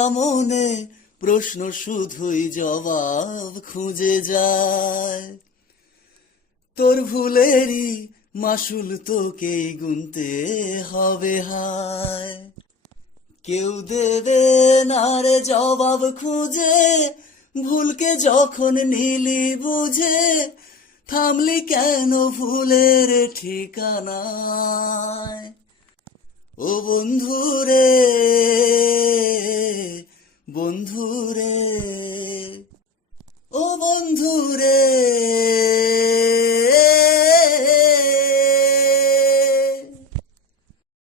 ভাঙা মনে প্রশ্ন শুধুই জবাব খুঁজে যায়। তোর ভুলেরই মাসুল তোকেই গুনতে হবে হায়। কেউ দেবে না রে জবাব খুঁজে, ভুলকে যখন নিলি বুঝে, থামলি কেন ভুলের ঠিকানায়। ও বন্ধুরে, বন্ধুরে, ও বন্ধুরে।